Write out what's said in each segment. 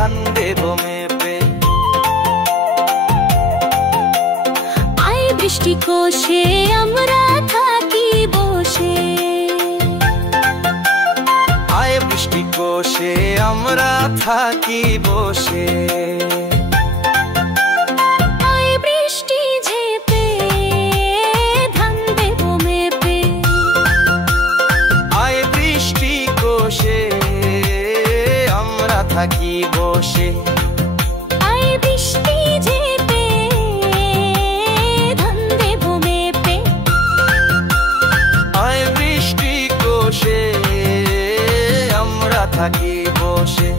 ধান দেব মেপে। আয় বৃষ্টি কোষে আমরা থাকি বসে, আয় বৃষ্টি কোষে আমরা থাকি বসে। আয় বৃষ্টি ঝেপে ধান দেব মেপে, আয় বৃষ্টি কোষে আমরা থাকি বসে। আয় বৃষ্টি ঝেপে ধান দেব মেপে, আয় বৃষ্টি কোষে আমরা থাকি বসে।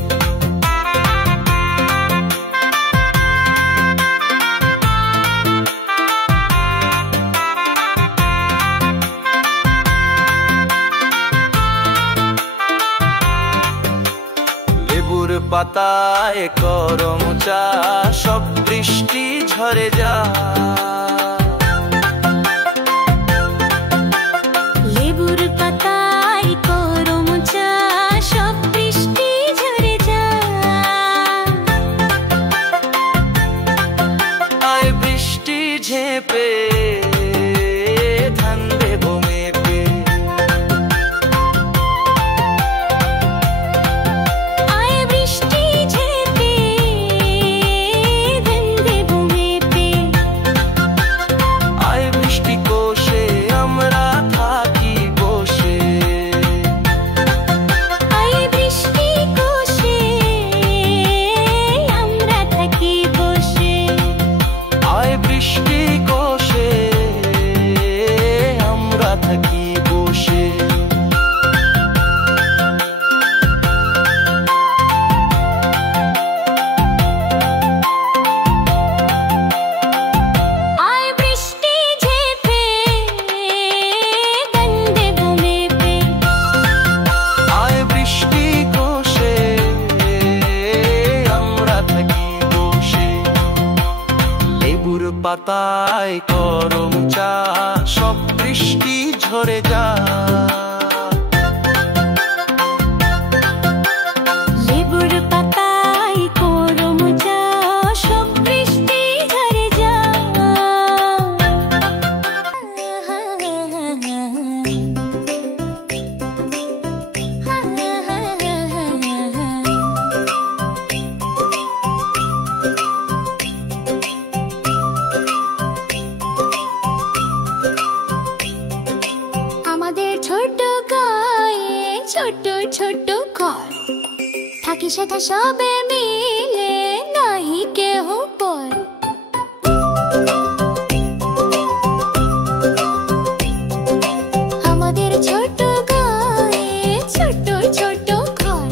লেবুর পাতায় করম চা, সব বৃষ্টি ঝরে যা। লেবুর পাতায় করম চা, সব বৃষ্টি ঝরে যা। আয় বৃষ্টি ঝেপে ধান দেব মেপে। আয় বৃষ্টি ঝেপে ধান দেব মেপে, আয় বৃষ্টি কোষে আমরা থাকি বসে। আয় বৃষ্টি কোষে আমরা থাকি বসে। আয় বৃষ্টি কোষে আমরা থাকি বসে। আয় বৃষ্টি ঝেপে ধান দেব মেপে, আয় বৃষ্টি কোষে আমরা থাকি বসে। লেবুর পাতায় করম চা, সব বৃষ্টি ঝরে যা। লেবুর পাতায় করম চা, সব বৃষ্টি ঝরে যা। আমাদের ছোট গায়ে ছোট ছোট ঘর, থাকি সেটা সবে মিলে নাহি কেহ পর। আমাদের ছোট গায়ে ছোট ছোট ঘর,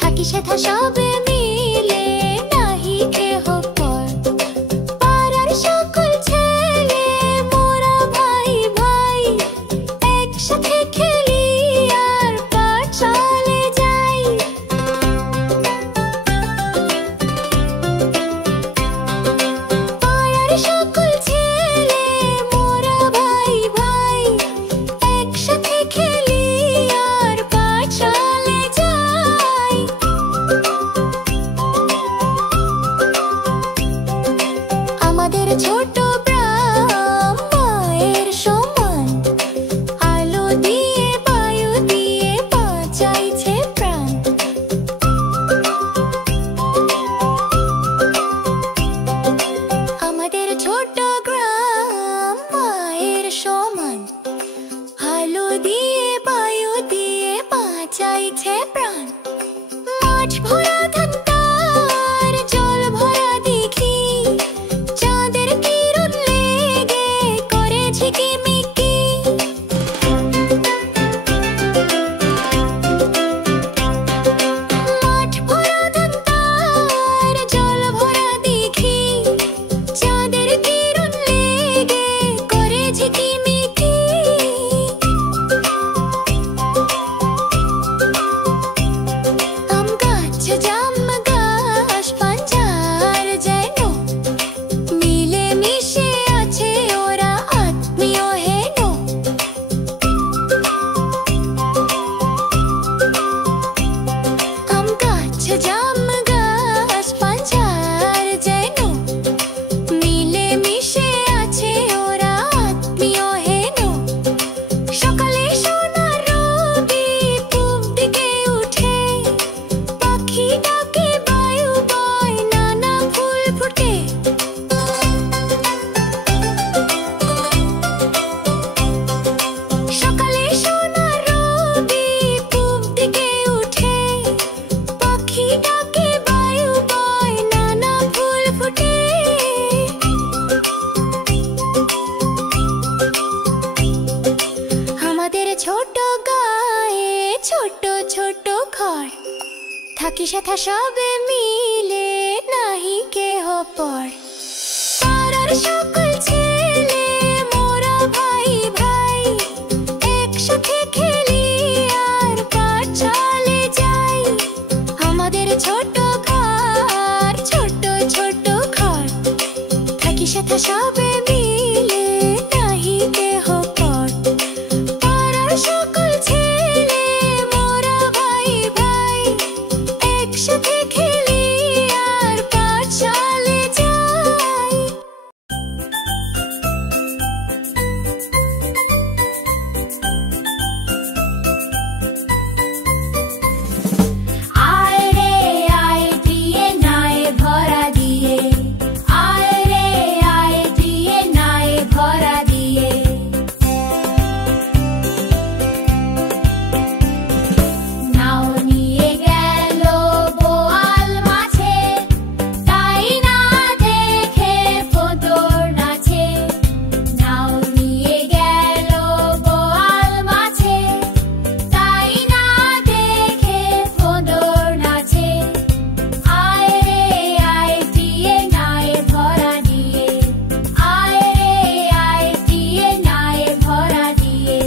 থাকি সেটা সবে মিলে নাহি কেহ পর। পাড়ার সকল ছেলে মোরা ভাই ভাই, একসাথে খেলি আর পাঠশালে যাই। পাড়ার সকল ছেলে মোরা ভাই ভাই, একসাথে খেলি আর পাঠশালে যাই। আমাদের ছোট গ্রাম মায়ের সমান, আলো দিয়ে বায়ু দিয়ে বাঁচাইছে প্রাণ। আমাদের ছোট গ্রাম মায়ের সমান, আলো দিয়ে বায়ু দিয়ে বাঁচাইছে প্রাণ। মাঠ ভরা ধান তার জল ভরা দেখি, চাঁদের কিরণ লেগে করে ঝিকিমিকি। মাঠ ভরা ধান তার জল ভরা দেখি, চাঁদের কিরণ লেগে করে ঝিকিমিকি। আম গাছ জাম ছোট ছোট ঘর, থাকি সেথা সবে মিলে নাহি কেহ পর। পাড়ার সকল ছেলে মোরা ভাই ভাই, একসাথে খেলি আর পাঠশালে যাই। আমাদের ছোট ঘর, ছোট ছোট ঘর, থাকি সেথা সবে মিলে নাহি কেহ পর। পাড়ার সকল ছেলে মোরা ভাই ভাই, একসাথে খেলি আর পাঠশালে যাই। আয় রে আয় দিয়ে নায়ে ভরা দিয়ে, আয় রে আয় দিয়ে নায়ে ভরা দিয়ে। নাও নিয়ে গেল বোয়াল মাছে, তাই না দেখে ফোঁদর নাচে। নাও নিয়ে গেল বোয়াল মাছে, তাই না দেখে ফোঁদর নাচে। আয় রে আয় দিয়ে নায়ে ভরা দিয়ে, আয় রে আয় দিয়ে নায়ে ভরা দিয়ে।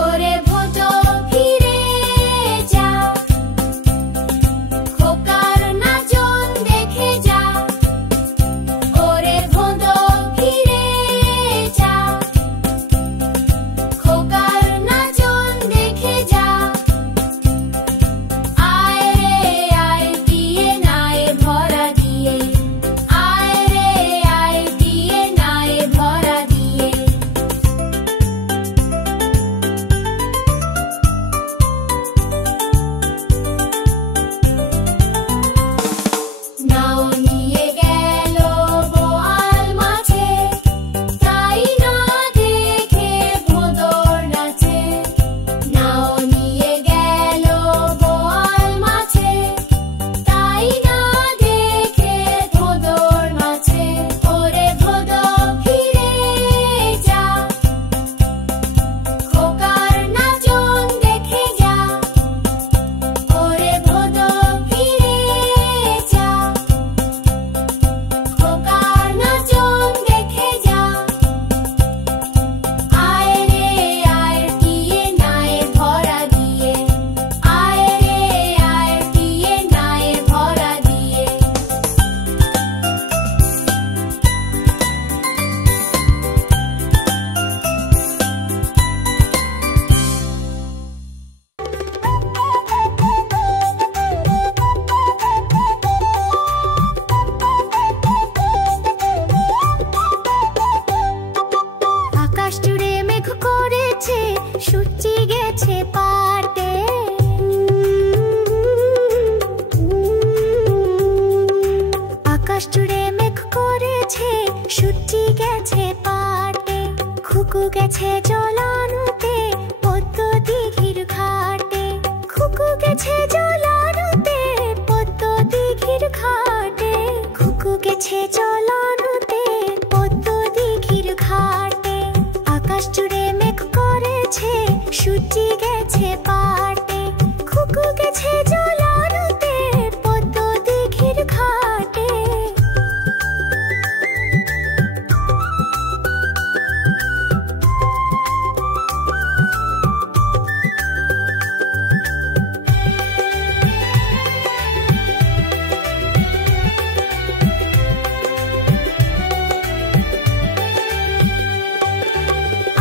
ওরে ভোঁদো ফিরে যা, খোকার নাচন দেখে যা। ওরে ভোঁদো ফিরে যা, খোকার নাচন দেখে যা। আয় রে আয় দিয়ে নায়ে ভরা দিয়ে, আয় রে আয় দিয়ে নায়ে ভরা দিয়ে। নাও নিয়ে গেল বোয়াল মাছে, তাই না দেখে ভোঁদর নাচে। নাও নিয়ে গেল বোয়াল মাছে, তাই না দেখে ভোঁদর নাচে। ওরে ভোঁদো ফিরে যা, খোকার নাচন দেখে যা। ওরে ভোঁদো ফিরে যা, খোকার নাচন দেখে যা। আয় রে আয় দিয়ে নায়ে ভরা দিয়ে, আয় রে আয় দিয়ে নায়ে ভরা দিয়ে। আকাশ জুড়ে মেঘ করেছে, সূর্যি গেছে পাটে। আকাশ জুড়ে মেঘ করেছে, সূর্যি গেছে পাটে। খুকু গেছে জলানুতে, পদ্ম দিঘির ঘাটে। খুকু গেছে জলানুতে, পদ্ম দিঘির ঘাটে। খুকু গেছে জলানুতে, পদ্ম দিঘির ঘাটে। আকাশ জুড়ে মেঘ করেছে, সূর্যি গেছে পাটে। খুকু গেছে জলানুতে, পদ্ম দিঘির ঘাটে।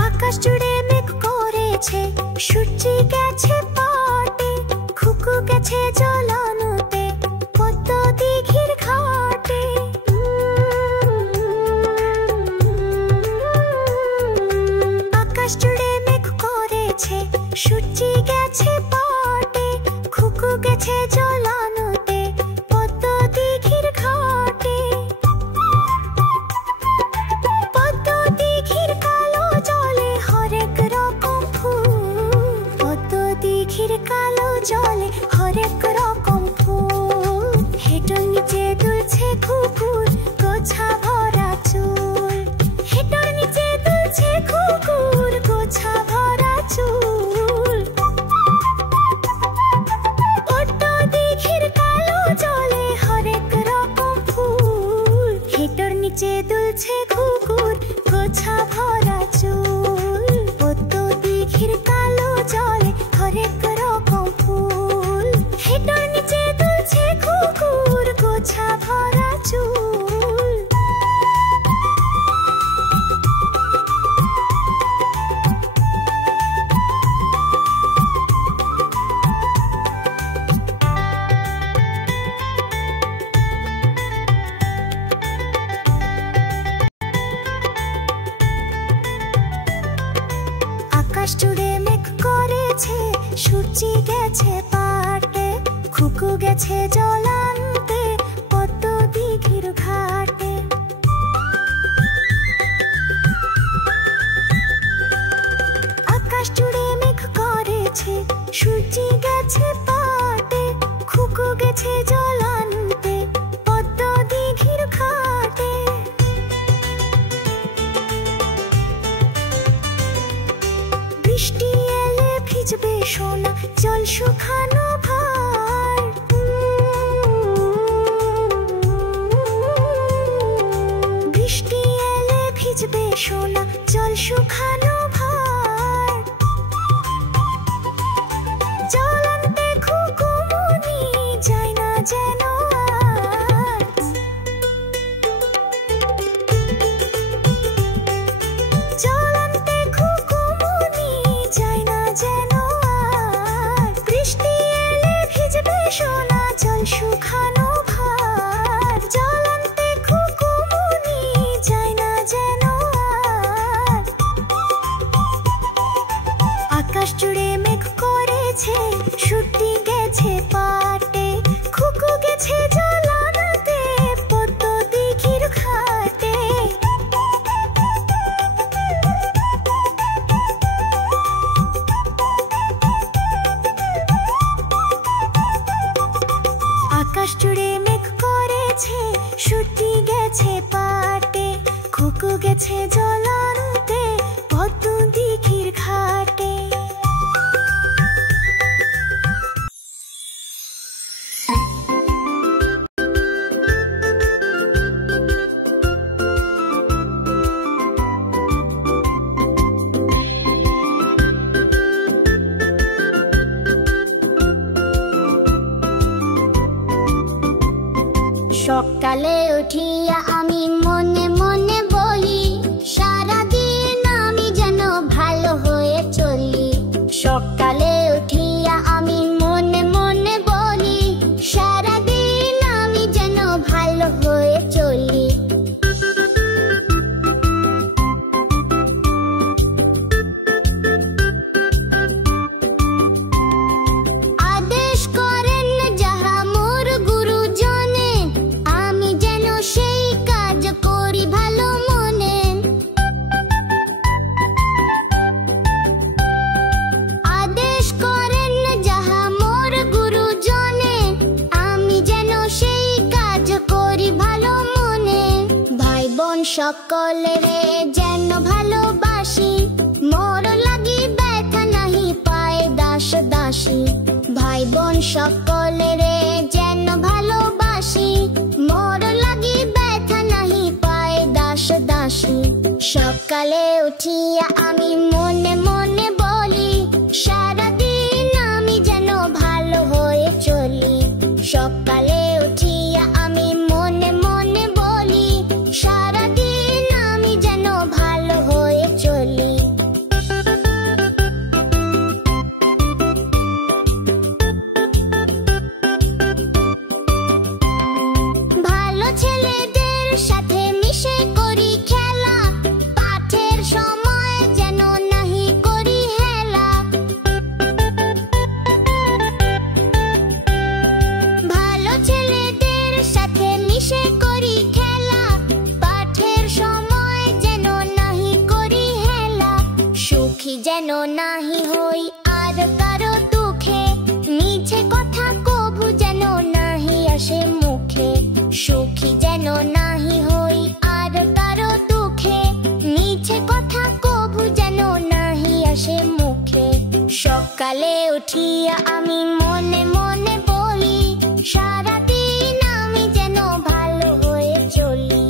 আকাশ জুড়ে মেঘ করেছে, সূর্যি গেছে হেঁটোর নিচে দুলছে ঘুঘুর, গোছা ভরা চুল। পদ্ম দিঘির কালো জলে হরেক রকম ফুল। হেঁটোর নিচে দুলছে ঘুঘুর, গোছা ভরা চুল। আকাশ জুড়ে মেঘ করেছে, সূর্যি গেছে পাটে, খুকু গেছে জল আনতে পদ্ম দিঘির ঘাটে। আকাশ জুড়ে মেঘ করেছে, সূর্যি গেছে পাটে, খুকু গেছে জল আনতে পদ্ম দিঘির ঘাটে। বৃষ্টি এলে ভিজবে সোনা, জল শুকানো ভার। বৃষ্টি এলে ভিজবে সোনা, জল শুকানো ভার। জল আনতে খুকুমনি যায় না যেন আর। জল আনতে খুকুমনি যায় না যেন আর। বৃষ্টি এলে ভিজবে সোনা, জল শুকানো ভার। জল আনতে খুকুমনি যায় না যেন আর। আকাশ জুড়ে মেঘ করেছে, সূর্যি গেছে পাটে, খুকু গেছে জল আনতে পদ্ম দিঘির ঘাটে। আকাশ জুড়ে মেঘ করেছে, সূর্যি গেছে পাটে, খুকু গেছে জল আনতে পদ্ম দিঘির ঘাটে। সকালে উঠিয়া আমি মনে মনে বলি, সারাদিন আমি যেন ভালো হয়ে চলি। সকালে উঠিয়া আমি মনে মনে বলি, সারাদিন আমি যেন ভালো হয়ে চলি। আদেশ করেন যাহা মোর গুরুজনে, আমি যেন সেই কাজ করি ভালো মনে। আদেশ করেন যাহা মোর গুরুজনে, আমি যেন সেই কাজ করি ভালো মনে। ভাই বোন সকলেরে যেন ভালোবাসি, মোর লাগি ব্যথা নাহি পায় দাস দাসী। ভাই বোন সকলেরে যেন ভালোবাসি, মোর লাগি ব্যথা নাহি পায় দাস দাসী। সকালে উঠিয়া আমি মনে মনে বলি, সারাদিন আমি যেন ভালো হয়ে চলি। সকালে উঠিয়া আমি মনে মনে বলি, সারাদিন আমি যেন ভালো হয়ে চলি। ভালো ছেলেদের সাথে মিশে করি খেলা, পাঠের সময় যেন নাহি করি হেলা। ভালো ছেলেদের সাথে মিশে করি খেলা, পাঠের সময় যেন নাহি করি হেলা। সুখী যেন নাহি হই আর কারো দুঃখে, মিছে কথা কভু যেন নাহি আসে মুখে। সুখী যেন নাহি হই আর কারো দুঃখে, মিছে কথা কভু যেন নাহি আসে মুখে। সকালে উঠিয়া আমি মনে মনে বলি, সারাদিন আমি যেন ভালো হয়ে চলি।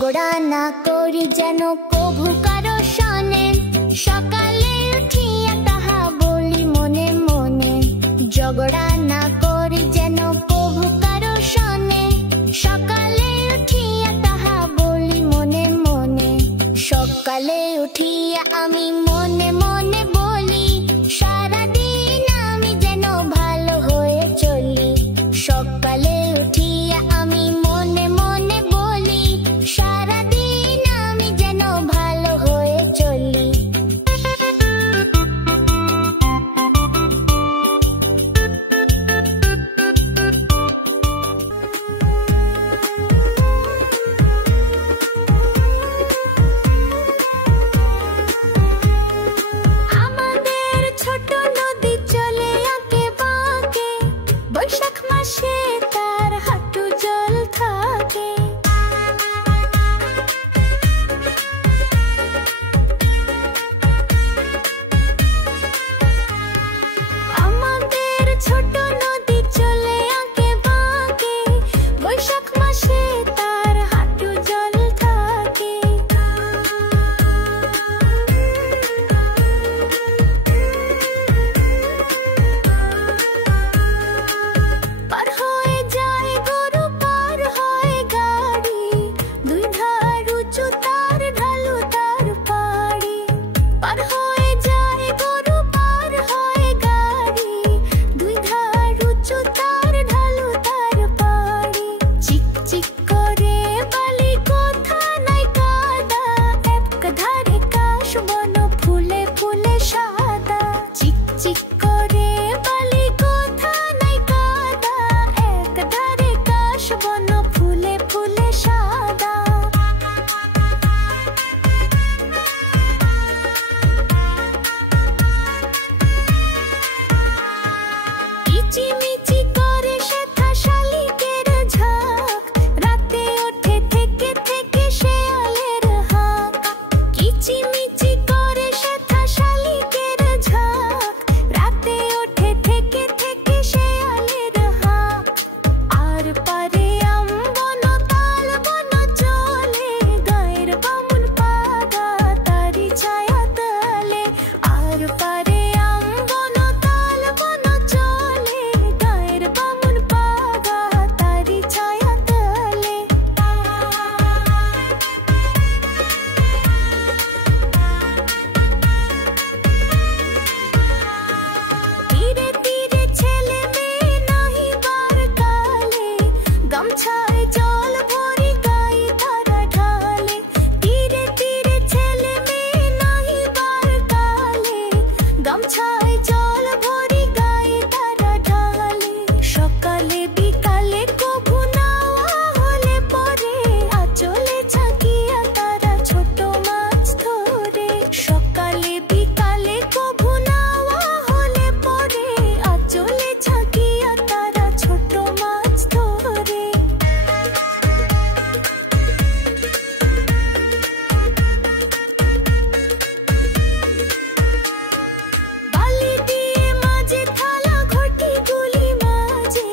ঝগড়া না করি যেন কভু কারো সনে, সকালে উঠিয়া তাহা বলি মনে মনে। ঝগড়া না করি যেন কভু কারো সনে, সকালে উঠিয়া তাহা বলি মনে মনে। সকালে উঠিয়া আমি মনে মনে বলি, সারাদিন আমি যেন ভালো হয়ে চলি। সকালে উঠিয়া আমি মনে মনে বলি, সারাদিন আমি যেন ভালো হয়ে চলি। আমাদের ছোট নদী চলে আঁকে বাঁকে, বৈশাখ মাসে তার হাঁটু জল থাকে। আমাদের ছোট নদী চলে আঁকে বাঁকে, বৈশাখ মাসে তার হাঁটু জল থাকে। পার হয়ে যায় গরু, পার হয় গাড়ি, দুই ধার উঁচু তার ঢালু তার পাড়ি। পার হয়ে যায় গরু, পার হয় গাড়ি, দুই ধার উঁচু তার ঢালু তার পাড়ি। চিক চিক করে বালি কোথা নাই কাদা, এক ধারে কাশ বন ফুলে ফুলে সাদা। চিক চিক করে বালি কোথা নাই কাদা, এক ধারে কাশ বন ফুলে ফুলে সাদা। কিচিমিচি করে সেথা শালিকের ঝাঁক, রাতে ওঠে থেকে থেকে শেয়ালের হাঁক। কিচিমিচি করে সেথা শালিকের ঝাঁক, রাতে ওঠে থেকে থেকে শেয়ালের হাঁক। আর পারে আমবন তাল বন চলে, গায়ের বামুন পাগা তারি ছায়া তলে। আর পারে আমবন তাল বন চলে, গায়ের বামুন পাগা তারি ছায়া তলে। তীরে তীরে ছেলে মেয়ে নাহিবার কালে, গামছায় জল ভরি গায়ে তারা ঢালে। তীরে তীরে ছেলে মেয়ে নাহিবার কালে, গামছায় জল ভরি গায়ে তারা ঢালে। সকালে বিকালে কভু নাওয়া হলে পরে, আঁচলে ছাকিয়া তারা ছোট মাছ ধরে। সকালে বিকালে কভু নাওয়া হলে পরে, আঁচলে ছাকিয়া তারা ছোট মাছ ধরে। বালি দিয়ে মাঝে থালা ঘটি গুলি মাঝে,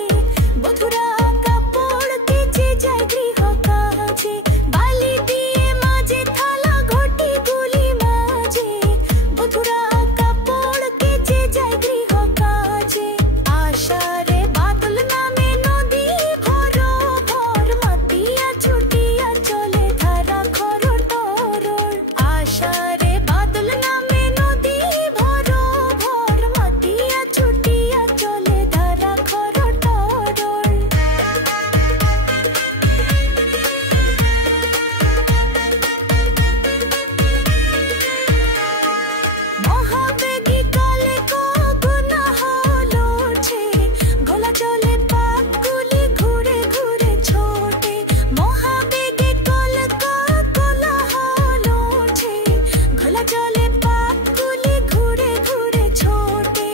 বধুরা কাপড় কেচে যায় গৃহ কাজে। বালি দিয়ে মাঝে থালা ঘটি গুলি মাঝে, বধুরা কাপড় কেচে যায় গৃহ কাজে। আষাঢ়ে বাদল নামে নদী ভর ভর, মাতিয়া ছুটিয়া চলে ধারা খরর তরর। আষাঢ়ে বাদল নামে নদী ভর ভর, মাতিয়া ছুটিয়া চলে ধারা খরর তরর। মহাবেগী কালে কগুনা হলো ওঠে, গলা চলে পাকগুলি ঘুরে ঘুরে ছোটে। মহাবেগী কালে কগুনা হলো ওঠে, গলা চলে পাকগুলি ঘুরে ঘুরে ছোটে।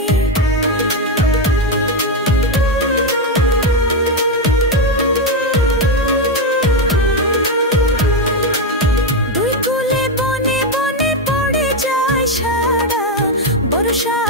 দুই কুলে বনে বনে পড়ে যায় সারা, বর্ষা